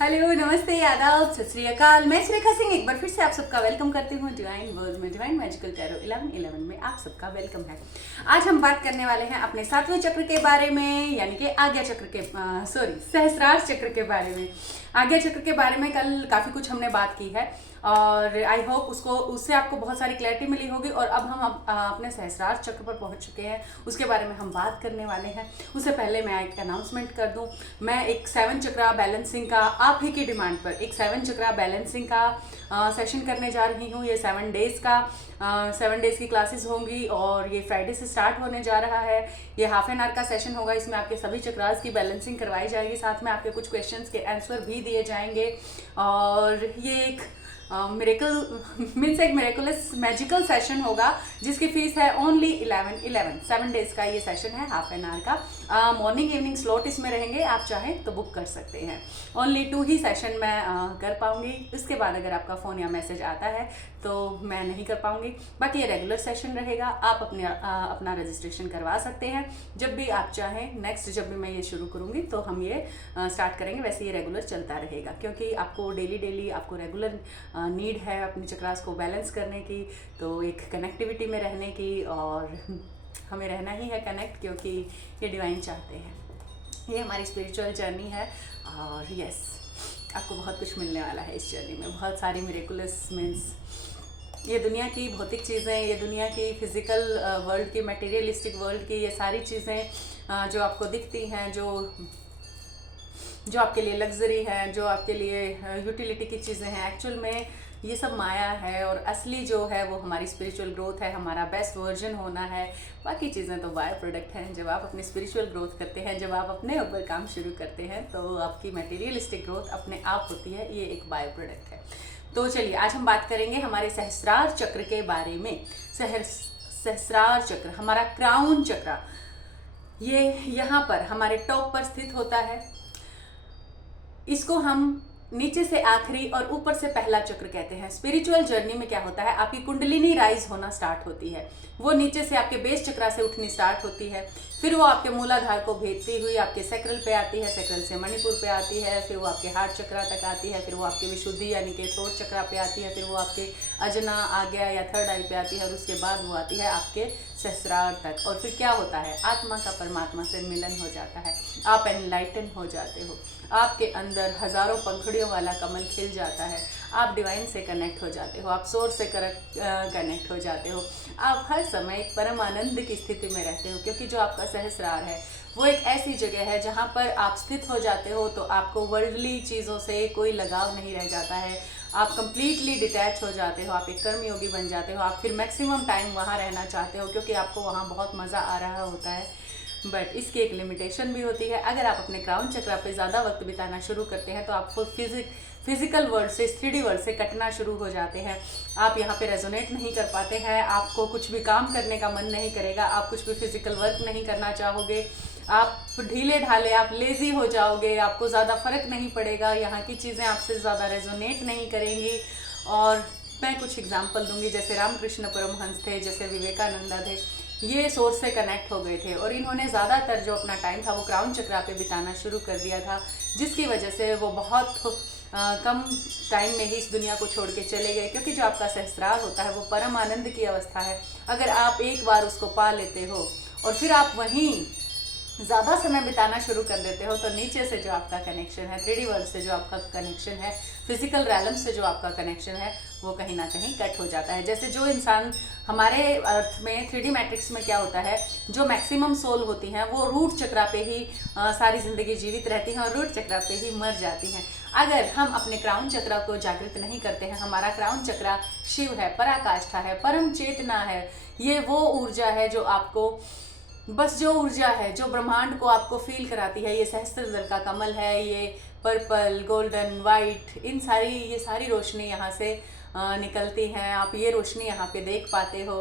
Hello, नमस्ते, आदाब, सत श्री अकाल। मैं सुरेखा सिंह एक बार फिर से आप सबका वेलकम करती हूँ डिवाइन वर्ल्ड में। डिवाइन मैजिकल टैरो 1111 में आप सबका वेलकम है। आज हम बात करने वाले हैं अपने सातवें चक्र के बारे में, यानी कि आज्ञा चक्र के सहस्रार चक्र के बारे में। आज्ञा चक्र के बारे में कल काफ़ी कुछ हमने बात की है और आई होप उससे आपको बहुत सारी क्लैरिटी मिली होगी। और अब हम अपने सहस्रार चक्र पर पहुंच चुके हैं, उसके बारे में हम बात करने वाले हैं। उससे पहले मैं एक अनाउंसमेंट कर दूं, मैं एक 7 चक्रा बैलेंसिंग का आप ही की डिमांड पर एक 7 चक्रा बैलेंसिंग का सेशन करने जा रही हूँ। ये 7 डेज की क्लासेस होंगी और ये फ्राइडे से स्टार्ट होने जा रहा है। ये हाफ एन आवर का सेशन होगा। इसमें आपके सभी चक्रास की बैलेंसिंग करवाई जाएगी, साथ में आपके कुछ क्वेश्चंस के आंसर भी दिए जाएंगे। और ये एक एक मेरेकुलस मैजिकल सेशन होगा जिसकी फीस है ओनली 11 7 डेज का ये सेशन है, हाफ एन आवर का। मॉर्निंग इवनिंग स्लॉट इसमें रहेंगे, आप चाहें तो बुक कर सकते हैं। ओनली 2 ही सेशन मैं कर पाऊंगी। उसके बाद अगर आपका फ़ोन या मैसेज आता है तो मैं नहीं कर पाऊंगी। बाकी ये रेगुलर सेशन रहेगा, आप अपना रजिस्ट्रेशन करवा सकते हैं जब भी आप चाहें। नेक्स्ट जब भी मैं ये शुरू करूंगी तो हम ये स्टार्ट करेंगे। वैसे ये रेगुलर चलता रहेगा क्योंकि आपको डेली आपको रेगुलर नीड है अपनी चक्रास को बैलेंस करने की, तो एक कनेक्टिविटी में रहने की, और हमें रहना ही है कनेक्ट, क्योंकि ये डिवाइन चाहते हैं। ये हमारी स्पिरिचुअल जर्नी है और यस, आपको बहुत कुछ मिलने वाला है इस जर्नी में। बहुत सारी मिरेकुलस मीन्स ये दुनिया की भौतिक चीज़ें, ये दुनिया की फिजिकल वर्ल्ड की, मटेरियलिस्टिक वर्ल्ड की ये सारी चीज़ें जो आपको दिखती हैं, जो आपके लिए लग्जरी है, जो आपके लिए यूटिलिटी की चीज़ें हैं, एक्चुअल में ये सब माया है। और असली जो है वो हमारी स्पिरिचुअल ग्रोथ है, हमारा बेस्ट वर्जन होना है। बाकी चीज़ें तो बाय प्रोडक्ट हैं। जब आप अपनी स्पिरिचुअल ग्रोथ करते हैं, जब आप अपने ऊपर काम शुरू करते हैं, तो आपकी मटेरियलिस्टिक ग्रोथ अपने आप होती है। ये एक बाय प्रोडक्ट है। तो चलिए, आज हम बात करेंगे हमारे सहस्रार चक्र के बारे में। सहस्रार चक्र हमारा क्राउन चक्र, ये यहाँ पर हमारे टॉप पर स्थित होता है। इसको हम नीचे से आखिरी और ऊपर से पहला चक्र कहते हैं। स्पिरिचुअल जर्नी में क्या होता है, आपकी कुंडलिनी राइज होना स्टार्ट होती है। वो नीचे से आपके बेस चक्रा से उठनी स्टार्ट होती है, फिर वो आपके मूलाधार को भेदती हुई आपके सैक्रल पे आती है, सैक्रल से मणिपुर पे आती है, फिर वो आपके हार्ट चक्रा तक आती है, फिर वो आपके विशुद्धि यानी कि थ्रोट चक्रा पे आती है, फिर वो आपके अजना, आज्ञा या थर्ड आई पे आती है, और उसके बाद वो आती है आपके सहस्रार तक। और फिर क्या होता है, आत्मा का परमात्मा से मिलन हो जाता है, आप एनलाइटन हो जाते हो, आपके अंदर हजारों पंखुड़ियों वाला कमल खिल जाता है, आप डिवाइन से कनेक्ट हो जाते हो, आप सोर्स से कनेक्ट हो जाते हो। आप हर समय एक परम आनंद की स्थिति में रहते हो, क्योंकि जो आपका सहस्रार है वो एक ऐसी जगह है जहाँ पर आप स्थित हो जाते हो तो आपको वर्ल्डली चीज़ों से कोई लगाव नहीं रह जाता है। आप कंप्लीटली डिटैच हो जाते हो, आप एक कर्मयोगी बन जाते हो। आप फिर मैक्सिमम टाइम वहाँ रहना चाहते हो क्योंकि आपको वहाँ बहुत मज़ा आ रहा होता है। बट इसकी एक लिमिटेशन भी होती है। अगर आप अपने क्राउन चक्रा पे ज़्यादा वक्त बिताना शुरू करते हैं तो आपको फिजिकल वर्ल्ड से, 3D वर्ल्ड से कटना शुरू हो जाते हैं। आप यहाँ पे रेजोनेट नहीं कर पाते हैं, आपको कुछ भी काम करने का मन नहीं करेगा, आप कुछ भी फिजिकल वर्क नहीं करना चाहोगे, आप ढीले ढाले, आप लेज़ी हो जाओगे, आपको ज़्यादा फर्क नहीं पड़ेगा, यहाँ की चीज़ें आपसे ज़्यादा रेजोनेट नहीं करेंगी। और मैं कुछ एग्जाम्पल दूंगी, जैसे रामकृष्ण परमहंस थे, जैसे विवेकानंदा थे, ये सोर्स से कनेक्ट हो गए थे और इन्होंने ज़्यादातर जो अपना टाइम था वो क्राउन चक्रा पे बिताना शुरू कर दिया था, जिसकी वजह से वो बहुत कम टाइम में ही इस दुनिया को छोड़ के चले गए। क्योंकि जो आपका सहस्रार होता है वो परम आनंद की अवस्था है। अगर आप एक बार उसको पा लेते हो और फिर आप वहीं ज़्यादा समय बिताना शुरू कर देते हो, तो नीचे से जो आपका कनेक्शन है, 3D वर्ल्ड से जो आपका कनेक्शन है, फिजिकल रैलम से जो आपका कनेक्शन है, वो कहीं ना कहीं कट हो जाता है। जैसे जो इंसान हमारे अर्थ में 3D मैट्रिक्स में क्या होता है, जो मैक्सिमम सोल होती हैं वो रूट चक्रा पे ही सारी ज़िंदगी जीवित रहती हैं और रूट चक्रा पे ही मर जाती हैं। अगर हम अपने क्राउन चक्रा को जागृत नहीं करते हैं, हमारा क्राउन चक्रा शिव है, पराकाष्ठा है, परम चेतना है। ये वो ऊर्जा है जो आपको, बस जो ऊर्जा है जो ब्रह्मांड को आपको फील कराती है। ये सहस्त्र दल का कमल है, ये पर्पल, गोल्डन, वाइट, ये सारी रोशनी यहाँ से निकलती हैं। आप ये रोशनी यहाँ पे देख पाते हो।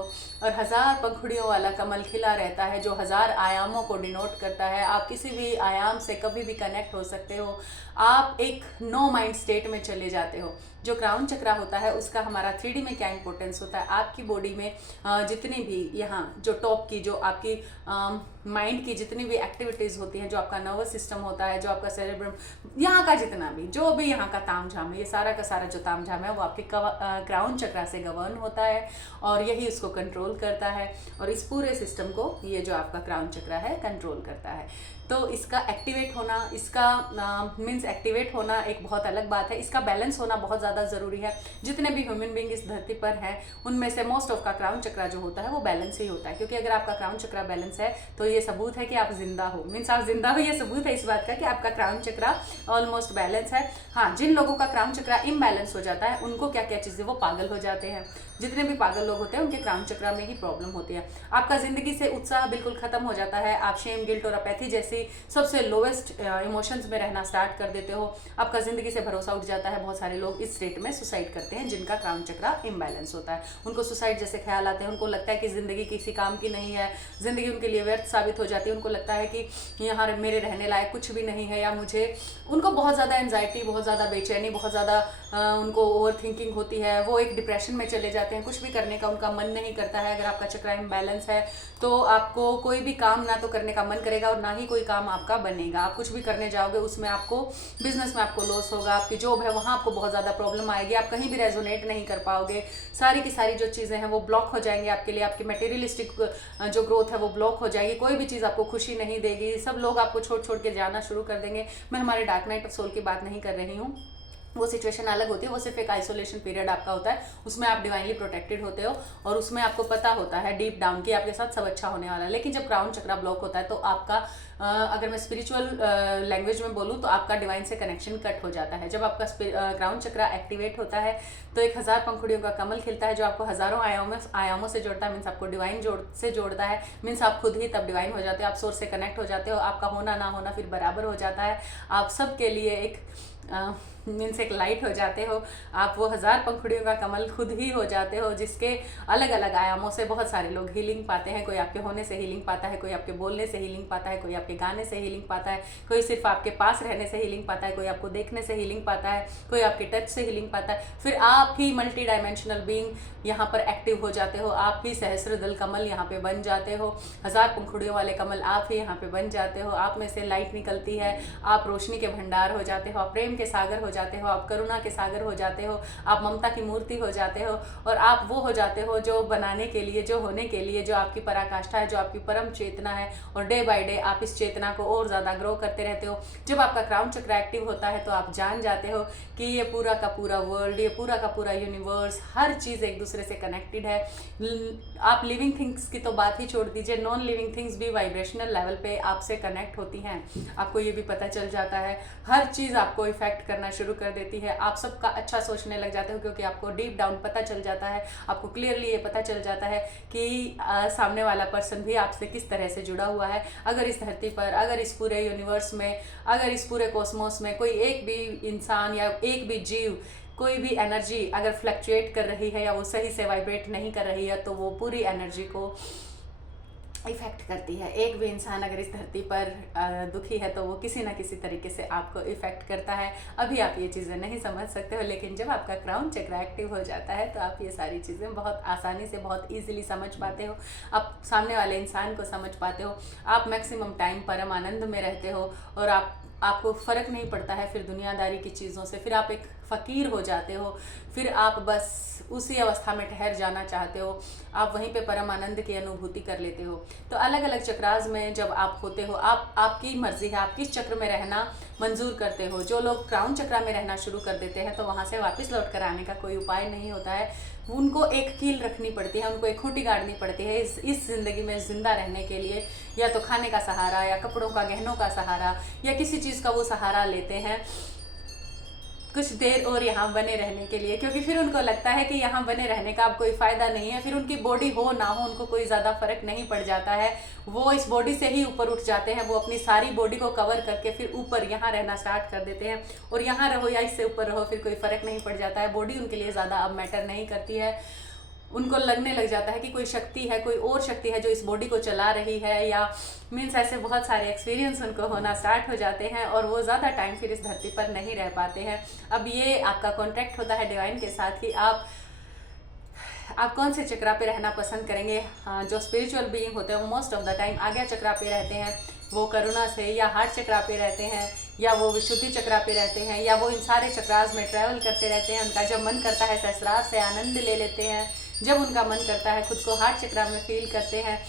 और 1000 पंखुड़ियों वाला कमल खिला रहता है जो 1000 आयामों को डिनोट करता है। आप किसी भी आयाम से कभी भी कनेक्ट हो सकते हो। आप एक नो माइंड स्टेट में चले जाते हो। जो क्राउन चक्रा होता है उसका हमारा 3D में क्या इंपॉर्टेंस होता है, आपकी बॉडी में जितनी भी यहाँ जो टॉप की जो आपकी माइंड की जितनी भी एक्टिविटीज़ होती हैं, जो आपका नर्वस सिस्टम होता है, जो आपका सेरेब्रम, यहाँ का जितना भी जो भी यहाँ का तामझाम है, ये सारा का सारा जो तामझाम है वो आपके क्राउन चक्रा से गवर्न होता है और यही उसको कंट्रोल करता है और इस पूरे सिस्टम को ये जो आपका क्राउन चक्रा है कंट्रोल करता है। तो इसका एक्टिवेट होना, इसका मीन्स एक्टिवेट होना एक बहुत अलग बात है, इसका बैलेंस होना बहुत ज़्यादा ज़रूरी है। जितने भी ह्यूमन बींग इस धरती पर हैं उनमें से मोस्ट ऑफ का क्राउन चक्रा जो होता है वो बैलेंस ही होता है, क्योंकि अगर आपका क्राउन चक्रा बैलेंस है तो ये सबूत है कि आप जिंदा हो, मीन्स आप जिंदा हो, ये सबूत है इस बात का कि आपका क्राउन चक्रा ऑलमोस्ट बैलेंस है। हाँ, जिन लोगों का क्राउन चक्रा इम्बैलेंस हो जाता है उनको क्या क्या चीज़ें, वो पागल हो जाते हैं। जितने भी पागल लोग होते हैं उनके क्राउन चक्रा में ही प्रॉब्लम होती है। आपका जिंदगी से उत्साह बिल्कुल खत्म हो जाता है, आप शेम, गिल्ट और अपैथी जैसी सबसे लोवेस्ट इमोशंस में रहना स्टार्ट कर देते हो, आपका जिंदगी से भरोसा उठ जाता है। बहुत सारे लोग इस स्टेट में सुसाइड करते हैं जिनका क्राउन चक्रा इम्बैलेंस होता है। उनको सुसाइड जैसे ख्याल आते हैं, उनको लगता है कि जिंदगी किसी काम की नहीं है, जिंदगी उनके लिए व्यर्थ साबित हो जाती है, उनको लगता है कि यहाँ मेरे रहने लायक कुछ भी नहीं है, या मुझे, उनको बहुत ज़्यादा एंजाइटी, बहुत ज़्यादा बेचैनी, बहुत ज़्यादा उनको ओवर थिंकिंग होती है, वो एक डिप्रेशन में चले जाते हैं, कुछ भी करने का उनका मन नहीं करता है। अगर आपका चक्रा इम्बैलेंस है तो आपको कोई भी काम ना तो करने का मन करेगा और ना ही कोई काम आपका बनेगा। आप कुछ भी करने जाओगे उसमें आपको, बिजनेस में आपको लॉस होगा, आपकी जॉब है वहाँ आपको बहुत ज़्यादा प्रॉब्लम आएगी, आप कहीं भी रेजोनेट नहीं कर पाओगे, सारी की सारी जो चीज़ें हैं वो ब्लॉक हो जाएंगी आपके लिए, आपकी मटेरियलिस्टिक जो ग्रोथ है वो ब्लॉक हो जाएगी, कोई भी चीज़ आपको खुशी नहीं देगी, सब लोग आपको छोड़ छोड़ के जाना शुरू कर देंगे। मैं हमारे डार्क नाइट ऑफ सोल की बात नहीं कर रही हूँ, वो सिचुएशन अलग होती है, वो सिर्फ एक आइसोलेशन पीरियड आपका होता है, उसमें आप डिवाइनली प्रोटेक्टेड होते हो और उसमें आपको पता होता है डीप डाउन कि आपके साथ सब अच्छा होने वाला है। लेकिन जब क्राउन चक्रा ब्लॉक होता है तो आपका अगर मैं स्पिरिचुअल लैंग्वेज में बोलूँ तो आपका डिवाइन से कनेक्शन कट हो जाता है। जब आपका क्राउन चक्रा एक्टिवेट होता है तो एक 1000 पंखुड़ियों का कमल खिलता है जो आपको हज़ारों आयामों से जोड़ता है, मीन्स आपको डिवाइन से जोड़ता है, मीन्स आप खुद ही तब डिवाइन हो जाते हो, आप सोर्स से कनेक्ट हो जाते हो, आपका होना ना होना फिर बराबर हो जाता है, आप सबके लिए एक मीन्स एक लाइट हो जाते हो, आप वो 1000 पंखुड़ियों का कमल खुद ही हो जाते हो, जिसके अलग अलग आयामों से बहुत सारे लोग हीलिंग पाते हैं। कोई आपके होने से हीलिंग पाता है, कोई आपके बोलने से हीलिंग पाता है, कोई आपके गाने से हीलिंग पाता है, कोई सिर्फ आपके पास रहने से हीलिंग पाता है, कोई आपको देखने से हीलिंग पाता है, कोई आपके टच से हीलिंग पाता है। फिर आप ही मल्टी डायमेंशनल बीइंग यहाँ पर एक्टिव हो जाते हो, आप ही सहस्त्र दल कमल यहाँ पे बन जाते हो, 1000 पंखुड़ियों वाले कमल आप ही यहाँ पे बन जाते हो, आप में से लाइट निकलती है, आप रोशनी के भंडार हो जाते हो, आप प्रेम के सागर हो जाते हो, आप करुणा के सागर हो जाते हो, आप ममता की मूर्ति हो जाते हो और आप वो हो जाते हो जो बनाने के लिए, जो होने के लिए, जो आपकी पराकाष्ठा है, जो आपकी परम चेतना है। और डे बाय डे आप इस चेतना को और ज़्यादा ग्रो करते रहते हो। जब आपका क्राउन चक्र एक्टिव होता है तो आप जान जाते हो कि ये पूरा का पूरा वर्ल्ड, ये पूरा का पूरा यूनिवर्स, हर चीज़ एक दूसरे से कनेक्टेड है। आप लिविंग थिंग्स की तो बात ही छोड़ दीजिए, नॉन लिविंग थिंग्स भी वाइब्रेशनल लेवल पे आपसे कनेक्ट होती हैं। आपको ये भी पता चल जाता है, हर चीज़ आपको इफेक्ट करना शुरू कर देती है, आप सबका अच्छा सोचने लग जाते हो, क्योंकि आपको डीप डाउन पता चल जाता है, आपको क्लियरली ये पता चल जाता है कि सामने वाला पर्सन भी आपसे किस तरह से जुड़ा हुआ है। अगर इस धरती पर, अगर इस पूरे यूनिवर्स में, अगर इस पूरे कॉस्मोस में कोई एक भी इंसान या एक भी जीव, कोई भी एनर्जी अगर फ्लक्चुएट कर रही है या वो सही से वाइब्रेट नहीं कर रही है तो वो पूरी एनर्जी को इफेक्ट करती है। एक भी इंसान अगर इस धरती पर दुखी है तो वो किसी ना किसी तरीके से आपको इफेक्ट करता है। अभी आप ये चीज़ें नहीं समझ सकते हो, लेकिन जब आपका क्राउन चक्र एक्टिव हो जाता है तो आप ये सारी चीज़ें बहुत आसानी से, बहुत इजीली समझ पाते हो। आप सामने वाले इंसान को समझ पाते हो, आप मैक्सिमम टाइम परम आनंद में रहते हो और आपको फ़र्क नहीं पड़ता है फिर दुनियादारी की चीज़ों से। फिर आप एक फ़कीर हो जाते हो, फिर आप बस उसी अवस्था में ठहर जाना चाहते हो, आप वहीं पे परम आनंद की अनुभूति कर लेते हो। तो अलग अलग चक्रास में जब आप होते हो, आपकी मर्जी है आप किस चक्र में रहना मंजूर करते हो। जो लोग क्राउन चक्र में रहना शुरू कर देते हैं तो वहाँ से वापस लौट कर आने का कोई उपाय नहीं होता है। उनको एक कील रखनी पड़ती है, उनको एक खूंटी गाड़नी पड़ती है इस ज़िंदगी में ज़िंदा रहने के लिए। या तो खाने का सहारा, या कपड़ों का, गहनों का सहारा, या किसी चीज़ का वो सहारा लेते हैं कुछ देर और यहाँ बने रहने के लिए, क्योंकि फिर उनको लगता है कि यहाँ बने रहने का अब कोई फ़ायदा नहीं है। फिर उनकी बॉडी हो ना हो उनको कोई ज़्यादा फर्क नहीं पड़ जाता है, वो इस बॉडी से ही ऊपर उठ जाते हैं। वो अपनी सारी बॉडी को कवर करके फिर ऊपर यहाँ रहना स्टार्ट कर देते हैं, और यहाँ रहो या इससे ऊपर रहो फिर कोई फ़र्क नहीं पड़ जाता है। बॉडी उनके लिए ज़्यादा अब मैटर नहीं करती है। उनको लगने लग जाता है कि कोई शक्ति है, कोई और शक्ति है जो इस बॉडी को चला रही है, या मीन्स ऐसे बहुत सारे एक्सपीरियंस उनको होना स्टार्ट हो जाते हैं और वो ज़्यादा टाइम फिर इस धरती पर नहीं रह पाते हैं। अब ये आपका कॉन्ट्रैक्ट होता है डिवाइन के साथ कि आप आप कौन से चक्रा पे रहना पसंद करेंगे? जो स्पिरिचुअल बीइंग होते हैं वो मोस्ट ऑफ द टाइम आज्ञा चक्रा पे रहते हैं, वो करुणा से, या हार्ट चक्रा पे रहते हैं, या वो विशुद्धि चक्रा पे रहते हैं, या वो इन सारे चक्रास में ट्रैवल करते रहते हैं। उनका जब मन करता है सहस्रार से आनंद ले लेते हैं, जब उनका मन करता है खुद को हार्ट चक्रा में फील करते हैं।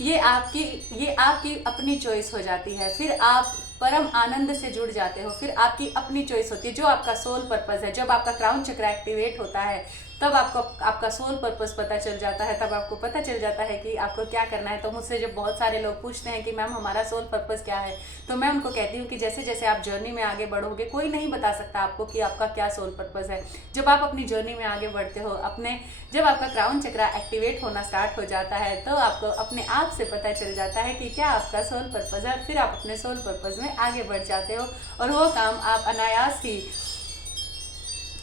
ये आपकी अपनी चॉइस हो जाती है। फिर आप परम आनंद से जुड़ जाते हो, फिर आपकी अपनी चॉइस होती है। जो आपका सोल पर्पस है, जब आपका क्राउन चक्र एक्टिवेट होता है तब आपको आपका सोल पर्पस पता चल जाता है, तब आपको पता चल जाता है कि आपको क्या करना है। तो मुझसे जब बहुत सारे लोग पूछते हैं कि मैम हमारा सोल पर्पस क्या है, तो मैं उनको कहती हूँ कि जैसे जैसे आप जर्नी में आगे बढ़ोगे, कोई नहीं बता सकता आपको कि आपका क्या सोल पर्पस है। जब आप अपनी जर्नी में आगे बढ़ते हो, जब आपका क्राउन चक्र एक्टिवेट होना स्टार्ट हो जाता है, तो आपको अपने आप से पता चल जाता है कि क्या आपका सोल पर्पस है। फिर आप अपने सोल पर्पस में आगे बढ़ जाते हो और वो काम आप अनायास ही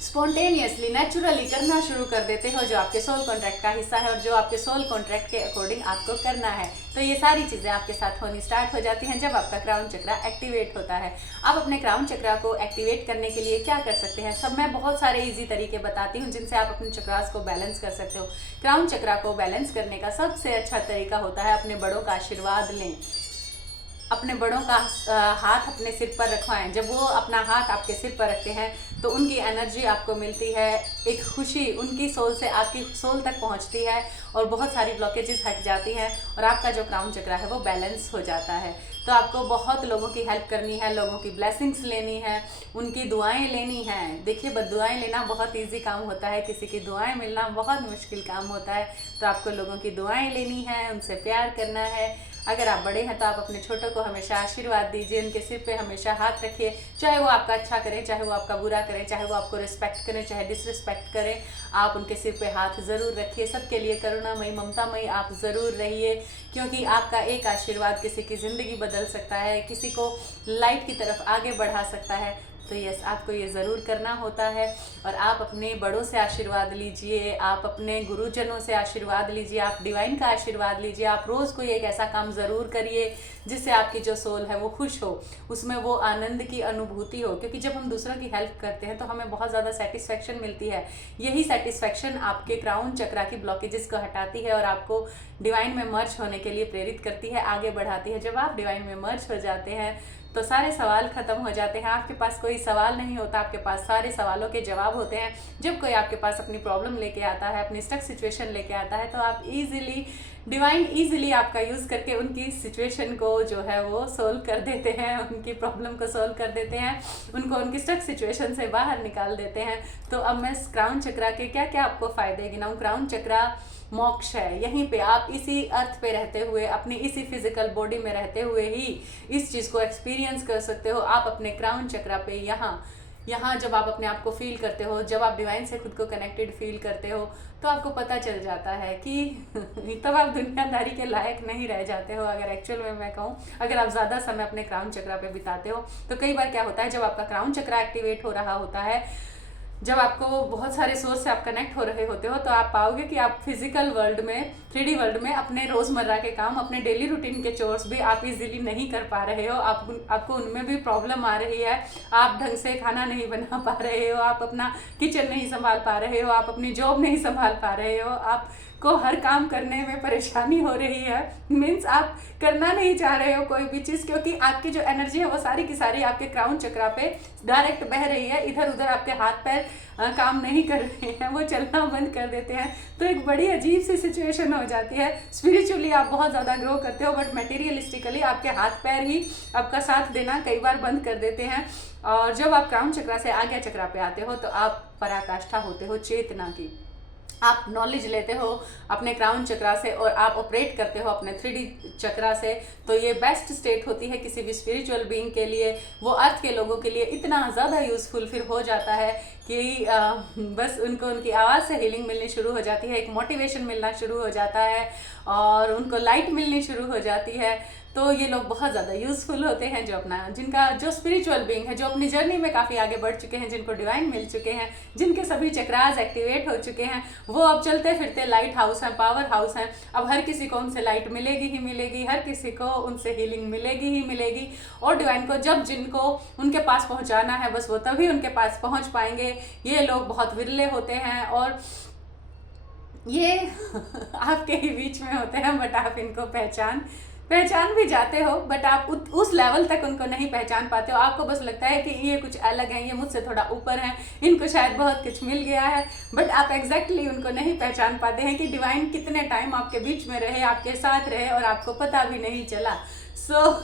स्पॉन्टेनियसली नेचुरली करना शुरू कर देते हो, जो आपके सोल कॉन्ट्रैक्ट का हिस्सा है और जो आपके सोल कॉन्ट्रैक्ट के अकॉर्डिंग आपको करना है। तो ये सारी चीज़ें आपके साथ होनी स्टार्ट हो जाती हैं जब आपका क्राउन चक्र एक्टिवेट होता है। आप अपने क्राउन चक्र को एक्टिवेट करने के लिए क्या कर सकते हैं? सब मैं बहुत सारे इजी तरीके बताती हूँ जिनसे आप अपने चक्रास को बैलेंस कर सकते हो। क्राउन चक्र को बैलेंस करने का सबसे अच्छा तरीका होता है अपने बड़ों का आशीर्वाद लें। अपने बड़ों का हाथ अपने सिर पर रखवाएं। जब वो अपना हाथ आपके सिर पर रखते हैं तो उनकी एनर्जी आपको मिलती है, एक खुशी उनकी सोल से आपकी सोल तक पहुंचती है और बहुत सारी ब्लॉकेजेस हट जाती हैं और आपका जो क्राउन चक्र है वो बैलेंस हो जाता है। तो आपको बहुत लोगों की हेल्प करनी है, लोगों की ब्लेसिंग्स लेनी है, उनकी दुआएं लेनी हैं। देखिए, दुआएं लेना बहुत इजी काम होता है, किसी की दुआएं मिलना बहुत मुश्किल काम होता है। तो आपको लोगों की दुआएं लेनी है, उनसे प्यार करना है। अगर आप बड़े हैं तो आप अपने छोटों को हमेशा आशीर्वाद दीजिए, उनके सिर पे हमेशा हाथ रखिए। चाहे वो आपका अच्छा करें, चाहे वो आपका बुरा करें, चाहे वो आपको रिस्पेक्ट करें, चाहे डिसरिस्पेक्ट करें, आप उनके सिर पे हाथ ज़रूर रखिए। सबके लिए करुणामयी ममतामयी आप ज़रूर रहिए, क्योंकि आपका एक आशीर्वाद किसी की ज़िंदगी बदल सकता है, किसी को लाइट की तरफ आगे बढ़ा सकता है। तो यस, आपको ये ज़रूर करना होता है। और आप अपने बड़ों से आशीर्वाद लीजिए, आप अपने गुरुजनों से आशीर्वाद लीजिए, आप डिवाइन का आशीर्वाद लीजिए। आप रोज़ कोई एक ऐसा काम ज़रूर करिए जिससे आपकी जो सोल है वो खुश हो, उसमें वो आनंद की अनुभूति हो। क्योंकि जब हम दूसरों की हेल्प करते हैं तो हमें बहुत ज़्यादा सेटिस्फेक्शन मिलती है। यही सेटिस्फेक्शन आपके क्राउन चक्रा की ब्लॉकेजेस को हटाती है और आपको डिवाइन में मर्ज होने के लिए प्रेरित करती है, आगे बढ़ाती है। जब आप डिवाइन में मर्ज हो जाते हैं तो सारे सवाल खत्म हो जाते हैं। आपके पास कोई सवाल नहीं होता, आपके पास सारे सवालों के जवाब होते हैं। जब कोई आपके पास अपनी प्रॉब्लम लेके आता है, अपनी स्टक सिचुएशन लेके आता है, तो आप डिवाइन ईजिली आपका यूज़ करके उनकी सिचुएशन को जो है वो सोल्व कर देते हैं, उनकी प्रॉब्लम को सोल्व कर देते हैं, उनको उनकी स्टक सिचुएशन से बाहर निकाल देते हैं। तो अब मैं क्राउन चक्रा के क्या क्या आपको फ़ायदे गिनाऊँ। क्राउन चक्रा मोक्ष है। यहीं पे आप इसी अर्थ पे रहते हुए, अपनी इसी फिजिकल बॉडी में रहते हुए ही इस चीज़ को एक्सपीरियंस कर सकते हो। आप अपने क्राउन चक्रा पे यहाँ जब आप अपने आप को फील करते हो, जब आप डिवाइन से खुद को कनेक्टेड फील करते हो, तो आपको पता चल जाता है कि तब आप दुनियादारी के लायक नहीं रह जाते हो। अगर एक्चुअल में मैं कहूँ, अगर आप ज़्यादा समय अपने क्राउन चक्रा पे बिताते हो, तो कई बार क्या होता है, जब आपका क्राउन चक्रा एक्टिवेट हो रहा होता है, जब आपको बहुत सारे सोर्स से आप कनेक्ट हो रहे होते हो, तो आप पाओगे कि आप फिजिकल वर्ल्ड में, 3D वर्ल्ड में अपने रोज़मर्रा के काम, अपने डेली रूटीन के चोर्स भी आप इजीली नहीं कर पा रहे हो। आपको उनमें भी प्रॉब्लम आ रही है। आप ढंग से खाना नहीं बना पा रहे हो, आप अपना किचन नहीं संभाल पा रहे हो, आप अपनी जॉब नहीं संभाल पा रहे हो, आपको हर काम करने में परेशानी हो रही है। मीन्स आप करना नहीं चाह रहे हो कोई भी चीज़, क्योंकि आपकी जो एनर्जी है वो सारी की सारी आपके क्राउन चक्रा पे डायरेक्ट बह रही है। इधर उधर आपके हाथ पैर काम नहीं कर रहे हैं, वो चलना बंद कर देते हैं। तो एक बड़ी अजीब सी सिचुएशन हो जाती है। स्पिरिचुअली आप बहुत ज़्यादा ग्रो करते हो, बट मटेरियलिस्टिकली आपके हाथ पैर ही आपका साथ देना कई बार बंद कर देते हैं। और जब आप क्राउन चक्रा से आज्ञा चक्रा पे आते हो, तो आप पराकाष्ठा होते हो चेतना की। आप नॉलेज लेते हो अपने क्राउन चक्रा से और आप ऑपरेट करते हो अपने 3D चक्रा से। तो ये बेस्ट स्टेट होती है किसी भी स्पिरिचुअल बीइंग के लिए। वो अर्थ के लोगों के लिए इतना ज़्यादा यूज़फुल फिर हो जाता है कि बस उनको उनकी आवाज़ से हीलिंग मिलनी शुरू हो जाती है, एक मोटिवेशन मिलना शुरू हो जाता है और उनको लाइट मिलनी शुरू हो जाती है। तो ये लोग बहुत ज़्यादा यूज़फुल होते हैं, जो स्पिरिचुअल बीइंग है, जो अपनी जर्नी में काफ़ी आगे बढ़ चुके हैं, जिनको डिवाइन मिल चुके हैं, जिनके सभी चक्रास एक्टिवेट हो चुके हैं, वो अब चलते फिरते लाइट हाउस हैं, पावर हाउस हैं। अब हर किसी को उनसे लाइट मिलेगी ही मिलेगी, हर किसी को उनसे हीलिंग मिलेगी ही मिलेगी। और डिवाइन को जब जिनको उनके पास पहुँचाना है, बस वो तभी उनके पास पहुँच पाएंगे। ये लोग बहुत विरले होते हैं और ये आपके ही बीच में होते हैं, बट आप इनको पहचान भी जाते हो, बट आप उस लेवल तक उनको नहीं पहचान पाते हो। आपको बस लगता है कि ये कुछ अलग है, ये मुझसे थोड़ा ऊपर है, इनको शायद बहुत कुछ मिल गया है, बट आप एग्जैक्टली उनको नहीं पहचान पाते हैं कि डिवाइन कितने टाइम आपके बीच में रहे, आपके साथ रहे और आपको पता भी नहीं चला।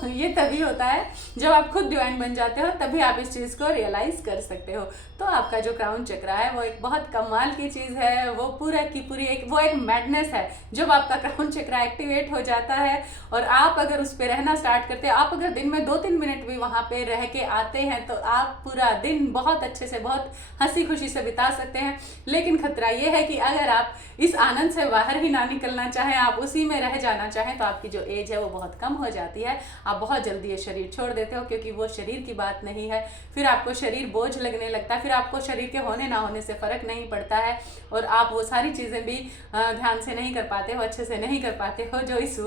ये तभी होता है जब आप खुद डिवाइन बन जाते हो, तभी आप इस चीज़ को रियलाइज कर सकते हो। तो आपका जो क्राउन चक्र है वो एक बहुत कमाल की चीज़ है, वो पूरा की पूरी एक मैडनेस है। जब आपका क्राउन चक्र एक्टिवेट हो जाता है और आप अगर उस पर रहना स्टार्ट करते हैं, आप अगर दिन में 2-3 मिनट भी वहाँ पे रह के आते हैं तो आप पूरा दिन बहुत अच्छे से, बहुत हंसी खुशी से बिता सकते हैं। लेकिन खतरा ये है कि अगर आप इस आनंद से बाहर ही ना निकलना चाहें, आप उसी में रह जाना चाहें, तो आपकी जो एज है वो बहुत कम हो जाती है। आप बहुत जल्दी ये शरीर छोड़ देते हो, क्योंकि वो शरीर की बात नहीं है। फिर आपको शरीर बोझ लगने लगता है, फिर आपको शरीर के होने ना होने से फर्क नहीं पड़ता है और आप वो सारी चीज़ें भी ध्यान से नहीं कर पाते हो, अच्छे से नहीं कर पाते हो, जो इस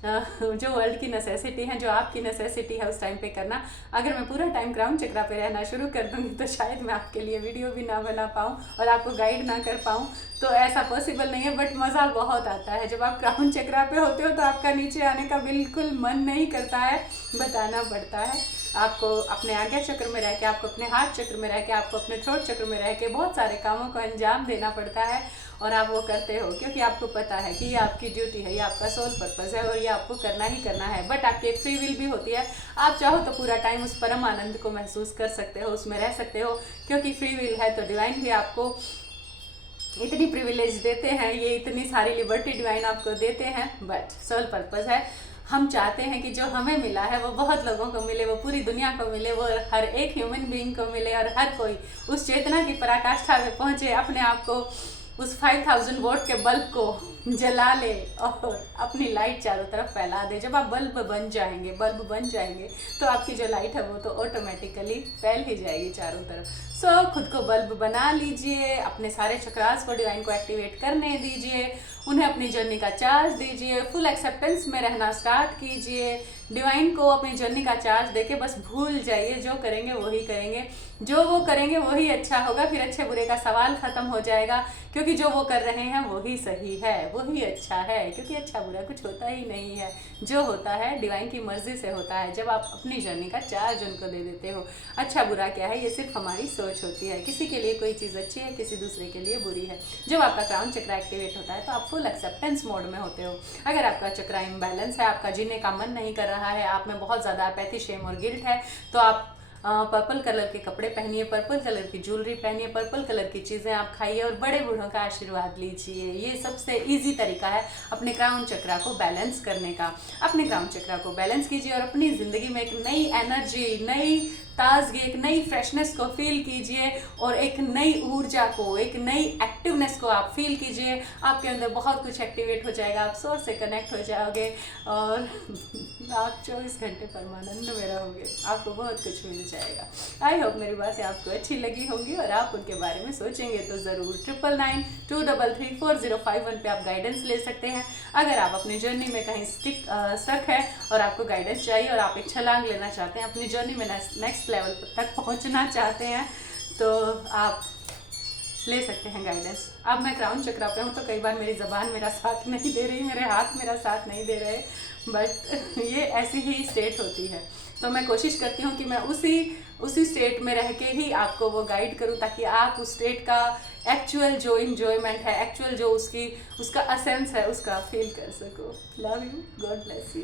जो वर्ल्ड की नेसेसिटी है, जो आपकी नेसेसिटी है उस टाइम पे करना। अगर मैं पूरा टाइम क्राउन चक्रा पे रहना शुरू कर दूंगी तो शायद मैं आपके लिए वीडियो भी ना बना पाऊँ और आपको गाइड ना कर पाऊँ, तो ऐसा पॉसिबल नहीं है। बट मज़ा बहुत आता है जब आप क्राउन चक्रा पे होते हो, तो आपका नीचे आने का बिल्कुल मन नहीं करता है, बताना पड़ता है। आपको अपने आज्ञा चक्र में रह के, आपको अपने हार्ट चक्र में रह के, आपको अपने थ्रोट चक्र में रह के बहुत सारे कामों को अंजाम देना पड़ता है और आप वो करते हो क्योंकि आपको पता है कि ये आपकी ड्यूटी है, ये आपका सोल पर्पस है और ये आपको करना ही करना है। बट आपकी एक फ्री विल भी होती है, आप चाहो तो पूरा टाइम उस परम आनंद को महसूस कर सकते हो, उसमें रह सकते हो, क्योंकि फ्री विल है तो डिवाइन भी आपको इतनी प्रिविलेज देते हैं, ये इतनी सारी लिबर्टी डिवाइन आपको देते हैं। बट सोल पर्पस है, हम चाहते हैं कि जो हमें मिला है वो बहुत लोगों को मिले, वो पूरी दुनिया को मिले, वो हर एक ह्यूमन बीइंग को मिले और हर कोई उस चेतना की पराकाष्ठा में पहुंचे, अपने आप को उस 5000 वोट के बल्ब को जला ले और अपनी लाइट चारों तरफ फैला दे। जब आप बल्ब बन जाएंगे तो आपकी जो लाइट है वो तो ऑटोमेटिकली फैल ही जाएगी चारों तरफ। खुद को बल्ब बना लीजिए, अपने सारे चक्रास को डिवाइन को एक्टिवेट करने दीजिए, उन्हें अपनी जर्नी का चार्ज दीजिए, फुल एक्सेप्टेंस में रहना स्टार्ट कीजिए, डिवाइन को अपनी जर्नी का चार्ज देके बस भूल जाइए, जो करेंगे वही करेंगे, जो वो करेंगे वही अच्छा होगा, फिर अच्छे बुरे का सवाल खत्म हो जाएगा, क्योंकि जो वो कर रहे हैं वही सही है, वही अच्छा है, क्योंकि अच्छा बुरा कुछ होता ही नहीं है, जो होता है डिवाइन की मर्जी से होता है। जब आप अपनी जर्नी का चार्ज उनको दे देते हो, अच्छा बुरा क्या है ये सिर्फ हमारी सोच होती है, किसी के लिए कोई चीज़ अच्छी है, किसी दूसरे के लिए बुरी है। जब आपका क्राउन चक्र एक्टिवेट होता है तो आप फुल एक्सेप्टेंस मोड में होते हो। अगर आपका चक्र इम्बैलेंस है, आपका जीने का मन नहीं कर रहा है, आप में बहुत ज़्यादा अपैथी, शेम और गिल्ट है, तो आप पर्पल कलर के कपड़े पहनिए, पर्पल कलर की ज्वेलरी पहनिए, पर्पल कलर की चीज़ें आप खाइए और बड़े बूढ़ों का आशीर्वाद लीजिए। ये सबसे इजी तरीका है अपने क्राउन चक्रा को बैलेंस करने का। अपने क्राउन चक्रा को बैलेंस कीजिए और अपनी ज़िंदगी में एक नई एनर्जी, नई ताजगी, एक नई फ्रेशनेस को फील कीजिए और एक नई ऊर्जा को, एक नई एक्टिवनेस को आप फील कीजिए। आपके अंदर बहुत कुछ एक्टिवेट हो जाएगा, आप सोर्स से कनेक्ट हो जाओगे और आप 24 घंटे परमानंद में रहोगे, आपको बहुत कुछ मिल जाएगा। आई होप मेरी बातें आपको अच्छी लगी होंगी और आप उनके बारे में सोचेंगे तो ज़रूर 9992334051 पे आप गाइडेंस ले सकते हैं। अगर आप अपनी जर्नी में कहीं स्टक है और आपको गाइडेंस चाहिए और आप एक छलांग लेना चाहते हैं, अपनी जर्नी में नेक्स्ट लेवल तक पहुंचना चाहते हैं, तो आप ले सकते हैं गाइडेंस। अब मैं क्राउन चक्रा पे हूँ तो कई बार मेरी ज़बान मेरा साथ नहीं दे रही, मेरे हाथ मेरा साथ नहीं दे रहे, बट ये ऐसी ही स्टेट होती है। तो मैं कोशिश करती हूँ कि मैं उसी स्टेट में रह के ही आपको वो गाइड करूँ, ताकि आप उस स्टेट का एक्चुअल जो इन्जॉयमेंट है, एक्चुअल जो उसका असेंस है, उसका फील कर सको। Love you, God bless you.